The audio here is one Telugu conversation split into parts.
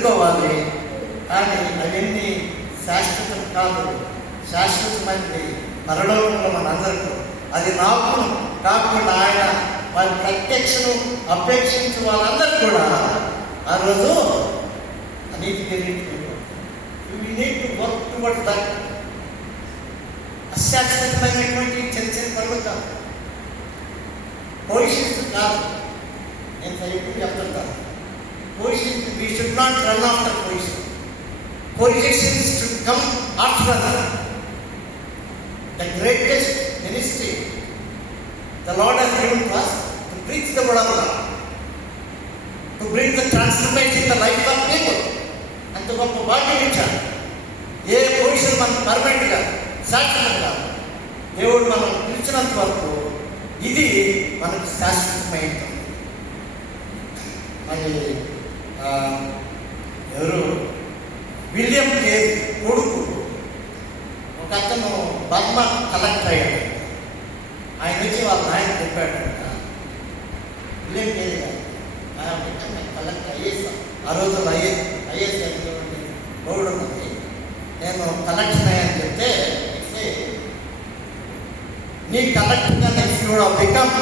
ఎదుర్కోవాలి. కానీ అవన్నీ శాశ్వతం కాదు. శాశ్వతమైనది పరలోకంలో మనందరికీ. అది నాకు కాకుండా ఆయన వారి ప్రత్యక్షను అపేక్షించే వాళ్ళందరూ కూడా ఆ రోజు అన్నిటికీ వర్క్ టువర్డ్స్ దట్. అశాశ్వతమైనటువంటి చిన్న చిన్న పనులు కాదు, పొజిషన్స్ కాదు. నేను ఎప్పుడు చెప్తుంటాను, positions we should not run after position. Positions should come after the greatest ministry the Lord has given to us to preach the word of God, to bring the transformation in the life of people. అంత గొప్ప భాగ్యం ఇచ్చాడు. ఏ పొజిషన్ మనం పర్మనెంట్గా శాశ్వతంగా దేవుడు మనం పిలిచినంత వరకు ఇది మనకు శాశ్వతమైంది. మరి ఎవరు విలియం కేరీ కొడుకు ఒక అతను బర్మా కలెక్టర్ అయ్యాడు. ఆయన వచ్చి వాళ్ళ నాయన చెప్పాడంట, విలియం కేరీ కలెక్టర్ ఐఏఎస్, ఆ రోజుల్లో ఐఏఎస్ గౌడ్ ఉన్నది, నేను కలెక్టర్ అయ్యాని చెప్తే నీ కలెక్టర్గా next would have become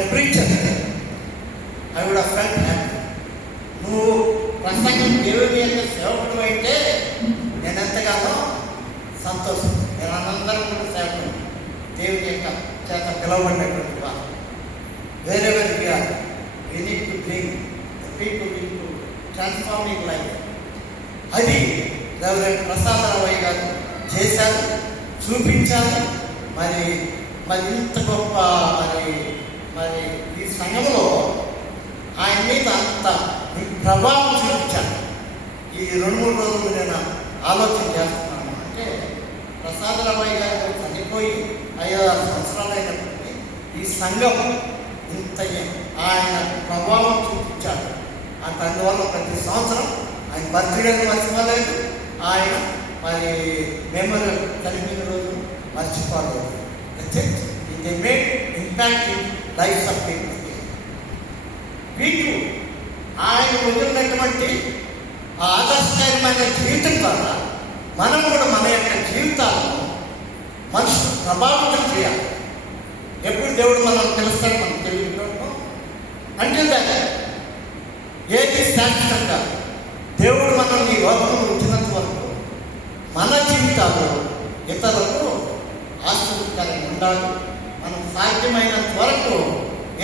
a preacher, I would have felt happy. నువ్వు ప్రసంగం దేవుని యొక్క సేవకుడు అయితే నేను ఎంతగానో సంతోషం. నేను అందరం కూడా సేవకుడు, దేవుని యొక్క చేత పిలవబడినటువంటి వాళ్ళు. వేరే వేరే we need to bring the people into transforming life. అది రెవరెండ్ ప్రసాద్ రావయ్య గారు చేశారు, చూపించారు. మరి ఇంత గొప్ప మరి ఈ సంఘంలో ఆయన మీద అంత ప్రభావం చూపించాను. ఈ 2-3 రోజులు నేను ఆలోచన చేస్తున్నాను. అంటే ప్రసాద్ రావయ్య గారు చనిపోయి 5-6 సంవత్సరాలైనప్పటికీ ఈ సంఘం ఇంత ఆయన ప్రభావం చూపించాడు. అందువల్ల ప్రతి సంవత్సరం ఆయన బర్త్డేని మర్చిపోలేదు, ఆయన మరి మెమొరియల్ కలిపిన రోజు మర్చిపోలేదు. They made impact in life of people. వీటి ఆయన వదిలినటువంటి ఆదర్శకరమైన జీవితం ద్వారా మనం కూడా మన యొక్క జీవితాలను మనుషులు ప్రభావితం చేయాలి. ఎప్పుడు దేవుడు మనం తెలుస్తాడు, మనం తెలియదు అంటే ఏది శాశ్వతంగా దేవుడు మనం ఈ లోకంలో వచ్చినంత వరకు మన జీవితాల్లో ఇతరులకు ఆశీర్వదకరంగా ఉండాలి. మనకు సాధ్యమైనంత వరకు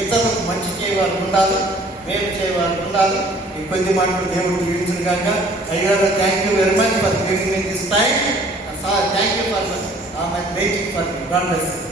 ఇతరులకు మంచి చేయవారు ఉండాలి, మేలు చేయవారు ఉండాలి. ఈ కొద్ది మాటలు దేవుడు జీవించను కాక. అయ్యారు, thank you very much for giving me this time. Thank you for my waiting for God bless you.